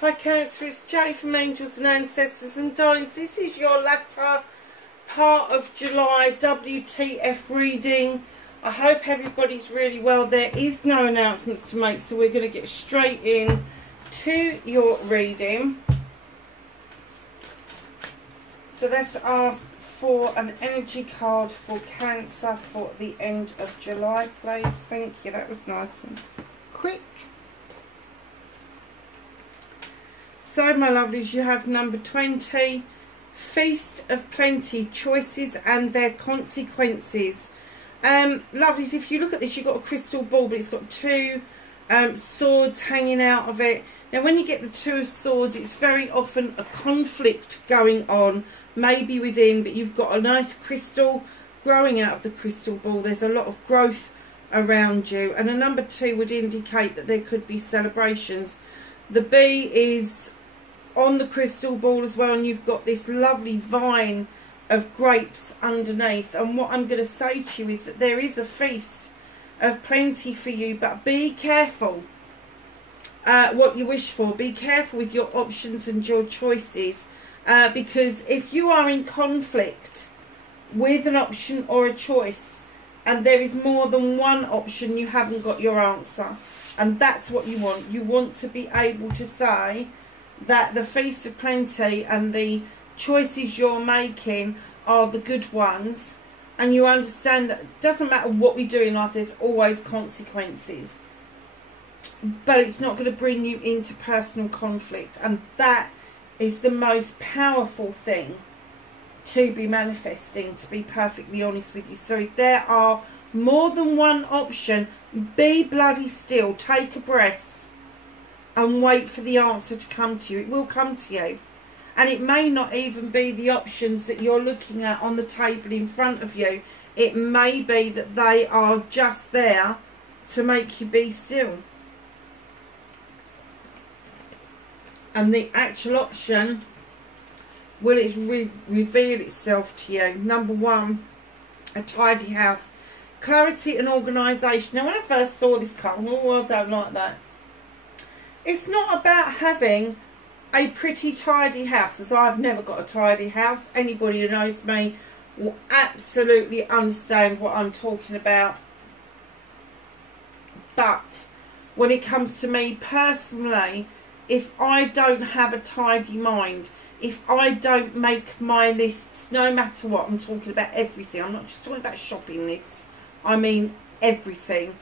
Hi Cancer, it's Jay from Angels and Ancestors and Darlings. This is your latter part of July WTF reading. I hope everybody's really well. There is no announcements to make, so we're going to get straight in to your reading. So let's ask for an energy card for Cancer for the end of July, please. Thank you, that was nice and quick. So, my lovelies, you have number 20, Feast of Plenty, Choices and Their Consequences. Lovelies, if you look at this, you've got a crystal ball, but it's got two swords hanging out of it. Now, when you get the Two of Swords, it's very often a conflict going on, maybe within, but you've got a nice crystal growing out of the crystal ball. There's a lot of growth around you. And a number 2 would indicate that there could be celebrations. The bee is on the crystal ball as well, and you've got this lovely vine of grapes underneath. And what I'm going to say to you is that there is a feast of plenty for you, but be careful what you wish for. Be careful with your options and your choices, because if you are in conflict with an option or a choice and there is more than one option, you haven't got your answer. And that's what you want. You want to be able to say that the Feast of Plenty and the choices you're making are the good ones. And you understand that it doesn't matter what we do in life, there's always consequences. But it's not going to bring you into personal conflict. And that is the most powerful thing to be manifesting, to be perfectly honest with you. So if there are more than one option, be bloody still, take a breath and wait for the answer to come to you. It will come to you. And it may not even be the options that you're looking at on the table in front of you. It may be that they are just there to make you be still. And the actual option will reveal itself to you. Number 1, a tidy house. Clarity and organisation. Now, when I first saw this card, oh, I don't like that. It's not about having a pretty tidy house, because I've never got a tidy house. Anybody who knows me will absolutely understand what I'm talking about. But when it comes to me personally, if I don't have a tidy mind, if I don't make my lists, no matter what, I'm talking about everything. I'm not just talking about shopping lists. I mean everything.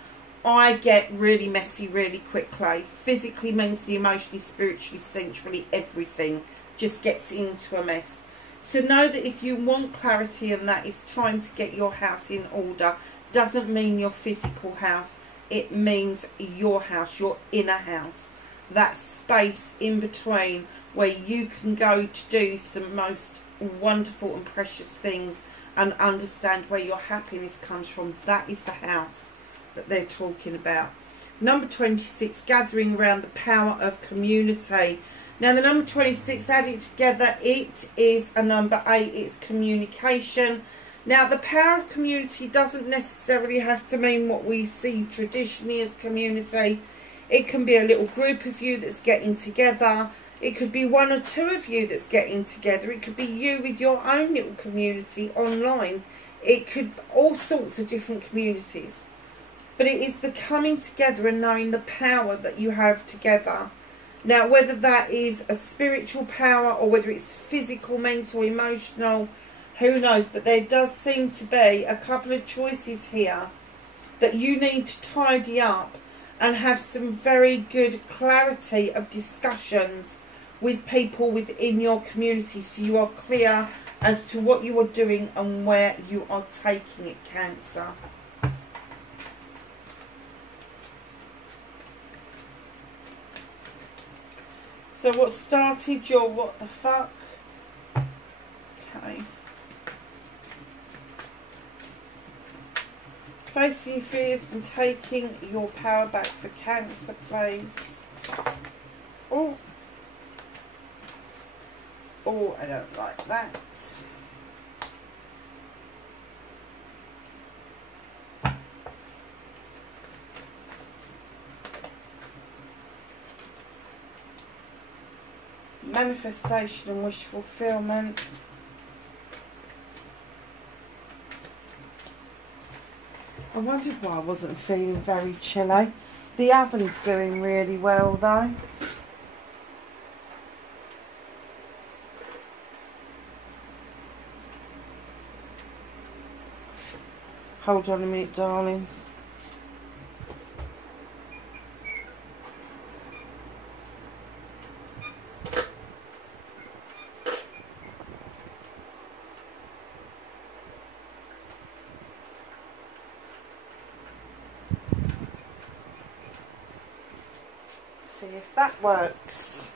I get really messy really quickly. Physically, mentally, emotionally, spiritually, sensually, everything just gets into a mess. So know that if you want clarity and that, it's time to get your house in order. Doesn't mean your physical house. It means your house, your inner house. That space in between where you can go to do some most wonderful and precious things and understand where your happiness comes from. That is the house that they're talking about. Number 26, gathering around the power of community. Now the number 26, added together, it is a number 8, it's communication. Now the power of community doesn't necessarily have to mean what we see traditionally as community. It can be a little group of you that's getting together. It could be 1 or 2 of you that's getting together. It could be you with your own little community online. It could be all sorts of different communities. But it is the coming together and knowing the power that you have together. Now, whether that is a spiritual power or whether it's physical, mental, emotional, who knows? But there does seem to be a couple of choices here that you need to tidy up and have some very good clarity of discussions with people within your community, so you are clear as to what you are doing and where you are taking it, Cancer. So what started your what the fuck? Okay. Facing fears and taking your power back for Cancer, please. Oh. Oh, I don't like that. Manifestation and wish fulfillment. I wondered why I wasn't feeling very chilly. The oven's doing really well though. Hold on a minute, darlings. See if that works.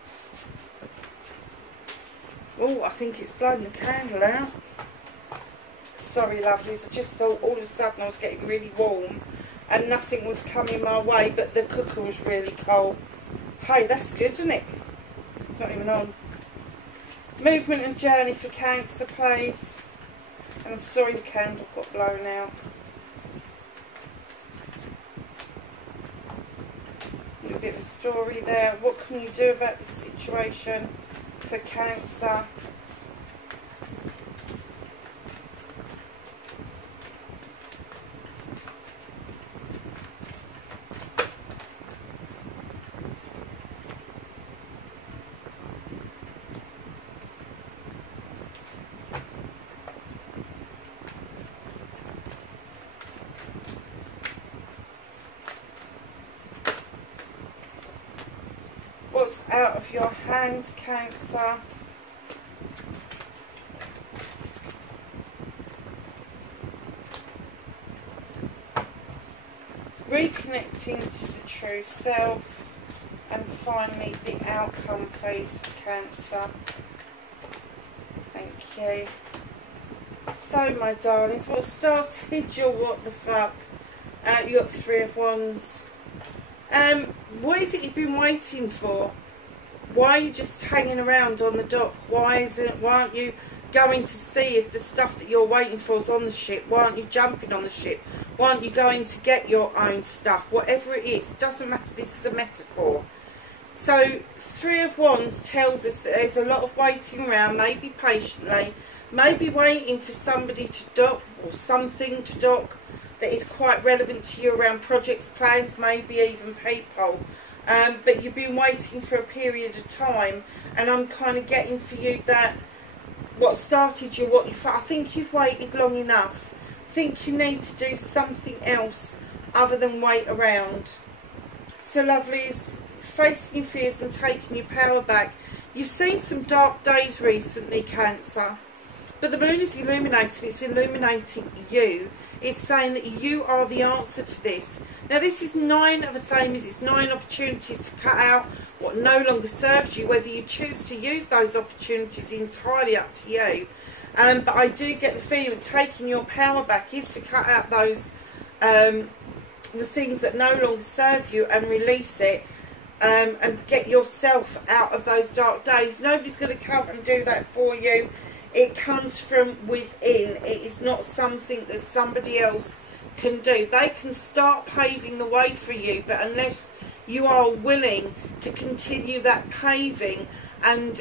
Oh, I think it's blown the candle out. Sorry lovelies, I just thought all of a sudden I was getting really warm and nothing was coming my way, but the cooker was really cold. Hey, that's good, isn't it? It's not even on. Movement and journey for Cancer, please. And I'm sorry the candle got blown out. A little bit of a story there. What can you do about this situation for Cancer? What's out of your hands, Cancer? Reconnecting to the true self. And finally the outcome, please, for Cancer. Thank you. So my darlings, what started your what the fuck? You got the Three of Wands. What is it you've been waiting for? Why are you just hanging around on the dock? Why aren't you going to see if the stuff that you're waiting for is on the ship? Why aren't you jumping on the ship? Why aren't you going to get your own stuff? Whatever it is, doesn't matter. This is a metaphor. So Three of Wands tells us that there's a lot of waiting around, maybe patiently, maybe waiting for somebody to dock or something to dock that is quite relevant to you around projects, plans, maybe even people. But you've been waiting for a period of time, and I'm kind of getting for you that what started you, what you thought, I think you've waited long enough. I think you need to do something else other than wait around. So lovelies, facing your fears and taking your power back. You've seen some dark days recently, Cancer, but the moon is illuminating. It's illuminating you. It's saying that you are the answer to this. Now this is 9 of a thames. It's 9 opportunities to cut out what no longer serves you. Whether you choose to use those opportunities is entirely up to you. But I do get the feeling that taking your power back is to cut out those the things that no longer serve you and release it, and get yourself out of those dark days. Nobody's going to come and do that for you. It comes from within. It is not something that somebody else can do. They can start paving the way for you, but unless you are willing to continue that paving and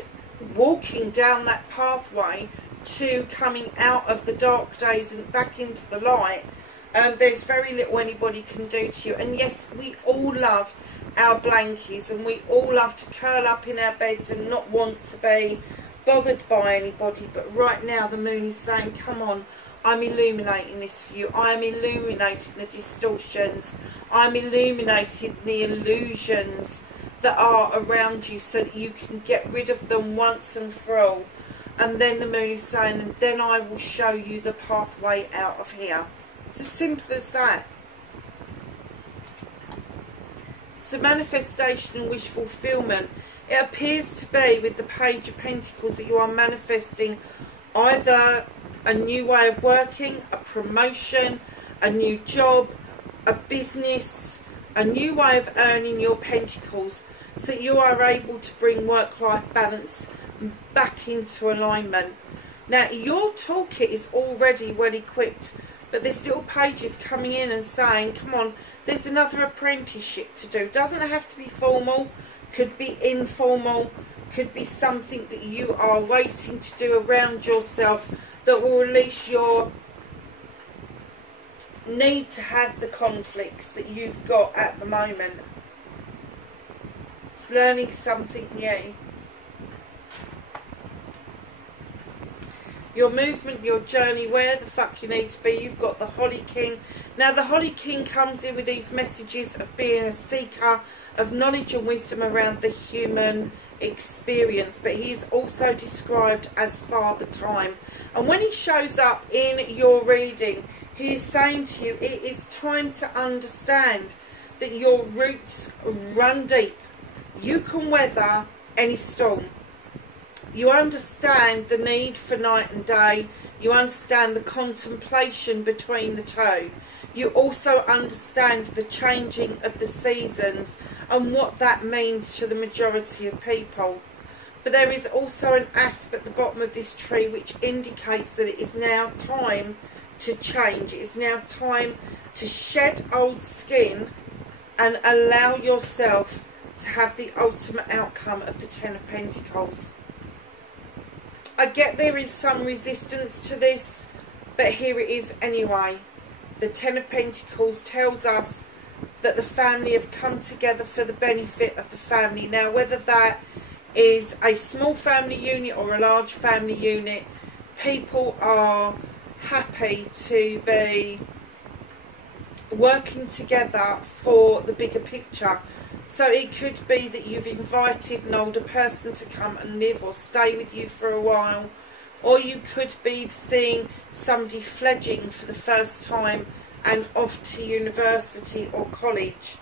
walking down that pathway to coming out of the dark days and back into the light, there's very little anybody can do to you. And yes, we all love our blankies, and we all love to curl up in our beds and not want to be bothered by anybody, but right now the moon is saying, come on, I'm illuminating this for you. I am illuminating the distortions. I'm illuminating the illusions that are around you so that you can get rid of them once and for all. And then the moon is saying, and then I will show you the pathway out of here. It's as simple as that. So manifestation and wish fulfillment. It appears to be with the Page of Pentacles that you are manifesting either a new way of working, a promotion, a new job, a business, a new way of earning your pentacles, so you are able to bring work-life balance back into alignment. Now your toolkit is already well equipped, but this little page is coming in and saying, come on, there's another apprenticeship to do. Doesn't have to be formal. Could be informal, Could be something that you are waiting to do around yourself that will release your need to have the conflicts that you've got at the moment. It's learning something new. Your movement, your journey, where the fuck you need to be. You've got the Holly King. Now the Holly King comes in with these messages of being a seeker of knowledge and wisdom around the human experience, but he's also described as Father Time. And when he shows up in your reading, he is saying to you, it is time to understand that your roots run deep. You can weather any storm. You understand the need for night and day. You understand the contemplation between the two. You also understand the changing of the seasons and what that means to the majority of people. But there is also an asp at the bottom of this tree which indicates that it is now time to change. It is now time to shed old skin and allow yourself to have the ultimate outcome of the Ten of Pentacles. I get there is some resistance to this, but here it is anyway. The Ten of Pentacles tells us that the family have come together for the benefit of the family. Now, whether that is a small family unit or a large family unit, people are happy to be working together for the bigger picture. So it could be that you've invited an older person to come and live or stay with you for a while, or you could be seeing somebody fledging for the first time and off to university or college.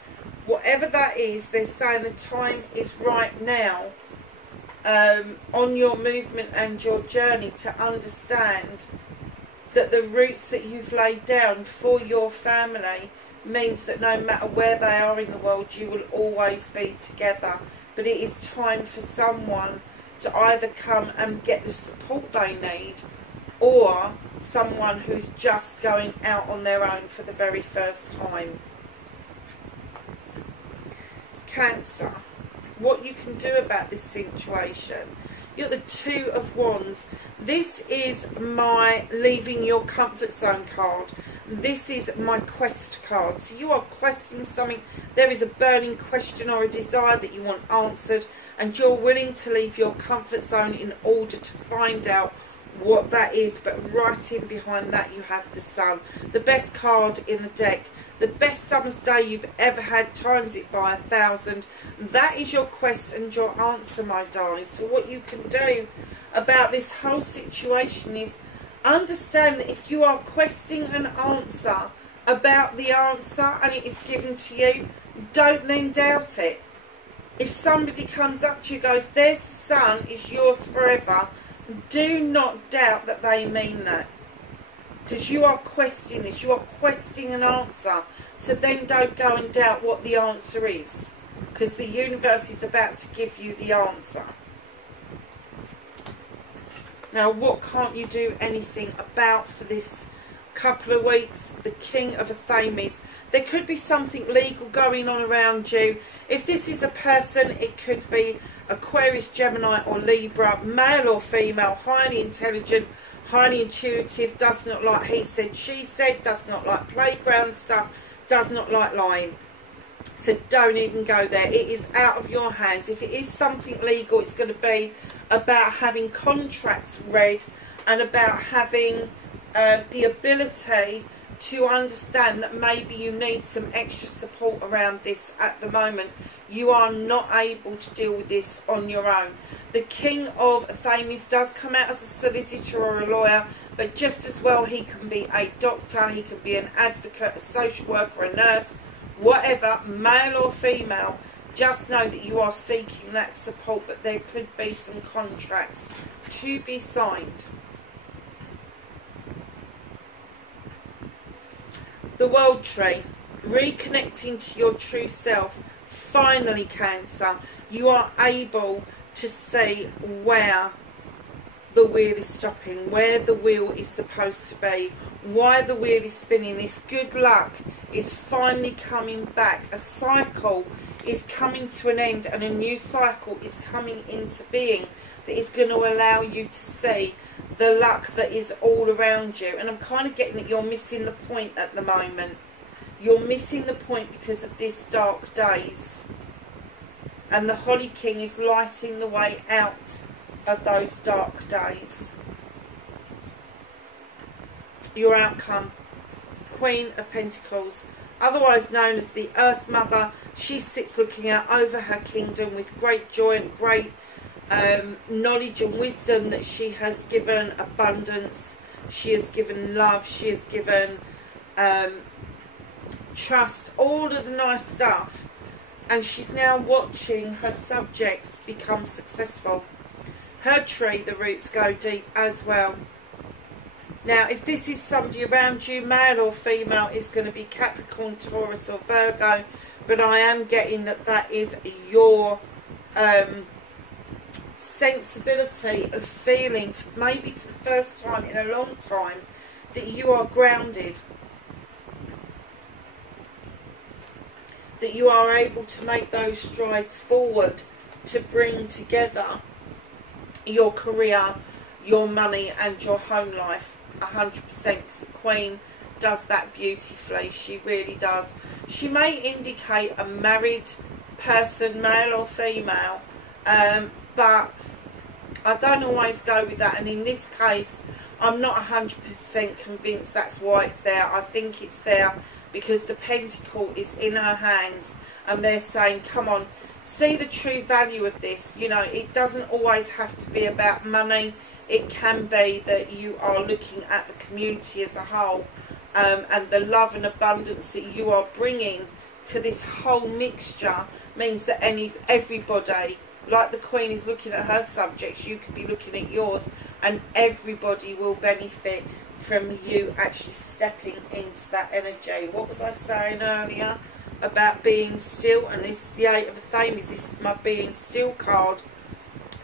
Whatever that is, they're saying the time is right now on your movement and your journey to understand that the roots that you've laid down for your family means that no matter where they are in the world, you will always be together. But it is time for someone to either come and get the support they need, or someone who's just going out on their own for the very first time. Cancer, what you can do about this situation. You're the Two of Wands. This is my leaving your comfort zone card. This is my quest card. So you are questing something. There is a burning question or a desire that you want answered, and you're willing to leave your comfort zone in order to find out what that is. But right in behind that you have the Sun, the best card in the deck. The best summer's day you've ever had, times it by 1,000. That is your quest and your answer, my darling. So what you can do about this whole situation is understand that if you are questing an answer about the answer and it is given to you, don't then doubt it. If somebody comes up to you and goes, there's the Sun, is yours forever, do not doubt that they mean that. Because you are questioning this, you are questioning an answer. So then don't go and doubt what the answer is, because the universe is about to give you the answer. Now, what can't you do anything about for this couple of weeks? The King of Athames. There could be something legal going on around you. If this is a person, it could be Aquarius, Gemini or Libra, male or female, highly intelligent, highly intuitive, does not like he said, she said, does not like playground stuff, does not like lying. So don't even go there. It is out of your hands. If it is something legal, it's going to be about having contracts read and about having the ability to understand that maybe you need some extra support around this at the moment. You are not able to deal with this on your own. The King of Athames does come out as a solicitor or a lawyer, but just as well he can be a doctor, he can be an advocate, a social worker, a nurse, whatever, male or female. Just know that you are seeking that support, but there could be some contracts to be signed. The World Tree, reconnecting to your true self. Finally, Cancer, you are able to see where the wheel is stopping, where the wheel is supposed to be, why the wheel is spinning. This good luck is finally coming back. A cycle is coming to an end, and a new cycle is coming into being that is going to allow you to see the luck that is all around you. And I'm kind of getting that you're missing the point at the moment. You're missing the point because of this dark days. And the Holly King is lighting the way out of those dark days. Your outcome, Queen of Pentacles, otherwise known as the Earth Mother. She sits looking out over her kingdom with great joy and great knowledge and wisdom that she has given abundance, she has given love, she has given trust, all of the nice stuff. And she's now watching her subjects become successful. Her tree, the roots go deep as well. Now, if this is somebody around you, male or female, it's going to be Capricorn, Taurus or Virgo. But I am getting that that is your sensibility of feeling, maybe for the first time in a long time, that you are grounded. That you are able to make those strides forward to bring together your career, your money and your home life 100%, because the Queen does that beautifully. She really does. She may indicate a married person, male or female, but I don't always go with that. And in this case, I'm not 100% convinced that's why it's there. I think it's there because the pentacle is in her hands and they're saying, come on, see the true value of this. You know, it doesn't always have to be about money. It can be that you are looking at the community as a whole, and the love and abundance that you are bringing to this whole mixture means that everybody, like the Queen is looking at her subjects, you could be looking at yours, and everybody will benefit from you actually stepping into that energy. What was I saying earlier about being still? And this is the Eight of the Thames. This is my being still card.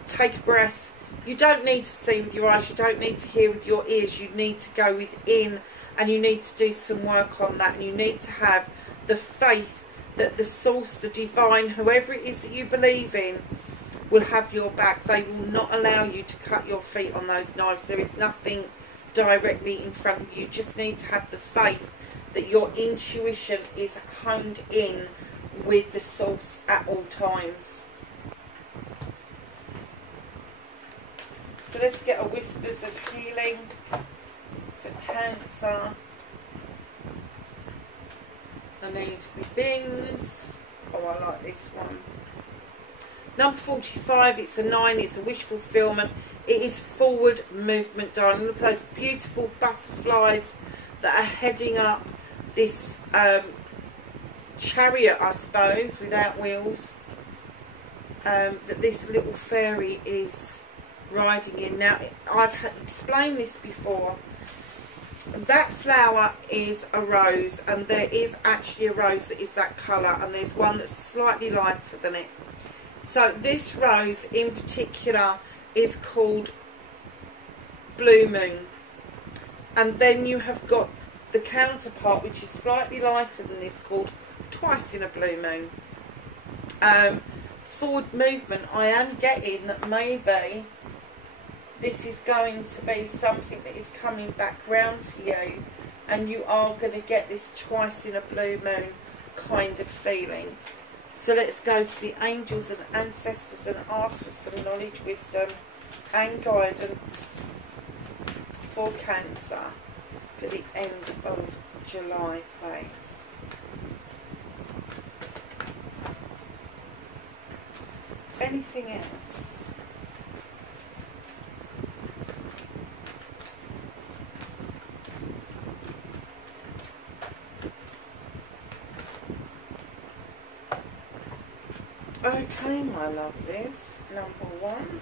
Take a breath. You don't need to see with your eyes, you don't need to hear with your ears, you need to go within and you need to do some work on that, and you need to have the faith that the source, the divine, whoever it is that you believe in, will have your back. They will not allow you to cut your feet on those knives. There is nothing directly in front of you. You just need to have the faith that your intuition is honed in with the source at all times. So let's get a whispers of healing for Cancer. I need bins. Oh, I like this one. Number 45, it's a 9, it's a wish fulfillment. It is forward movement, darling. Look at those beautiful butterflies that are heading up this chariot, I suppose, without wheels. That this little fairy is riding in. Now, I've explained this before. That flower is a rose, and there is actually a rose that is that colour, and there's one that's slightly lighter than it. So this rose in particular is called Blue Moon, and then you have got the counterpart which is slightly lighter than this called Twice in a Blue Moon. Forward movement, I am getting that maybe this is going to be something that is coming back round to you, and you are going to get this twice in a blue moon kind of feeling. So let's go to the angels and ancestors and ask for some knowledge, wisdom and guidance for Cancer for the end of July, please. Anything else? Okay, my lovelies, number 1,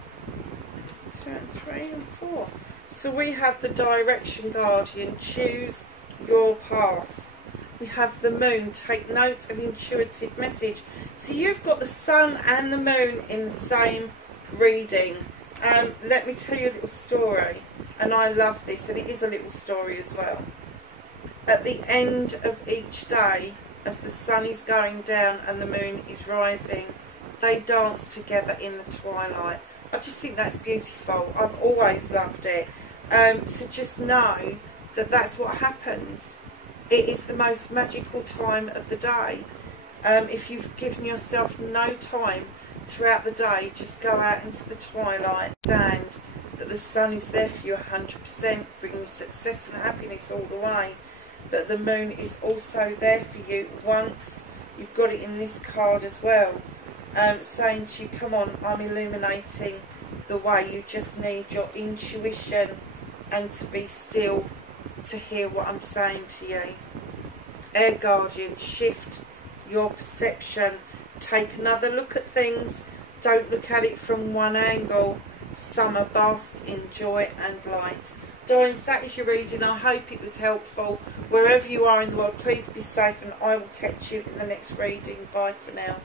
2 and 3 and 4. So we have the Direction Guardian, choose your path. We have the Moon, take note of intuitive message. So you've got the Sun and the Moon in the same reading. Let me tell you a little story, and I love this, and it is a little story as well. at the end of each day, as the sun is going down and the moon is rising, they dance together in the twilight. I just think that's beautiful. I've always loved it. To just know that that's what happens. It is the most magical time of the day. If you've given yourself no time throughout the day, just go out into the twilight, stand that the sun is there for you 100%, bringing you success and happiness all the way. But the moon is also there for you once you've got it in this card as well, saying to you, come on, I'm illuminating the way. You just need your intuition and to be still to hear what I'm saying to you. Air Guardian, shift your perception. Take another look at things. Don't look at it from one angle. Summer, bask in joy and light. Darlings, that is your reading. I hope it was helpful. Wherever you are in the world, please be safe, and I will catch you in the next reading. Bye for now.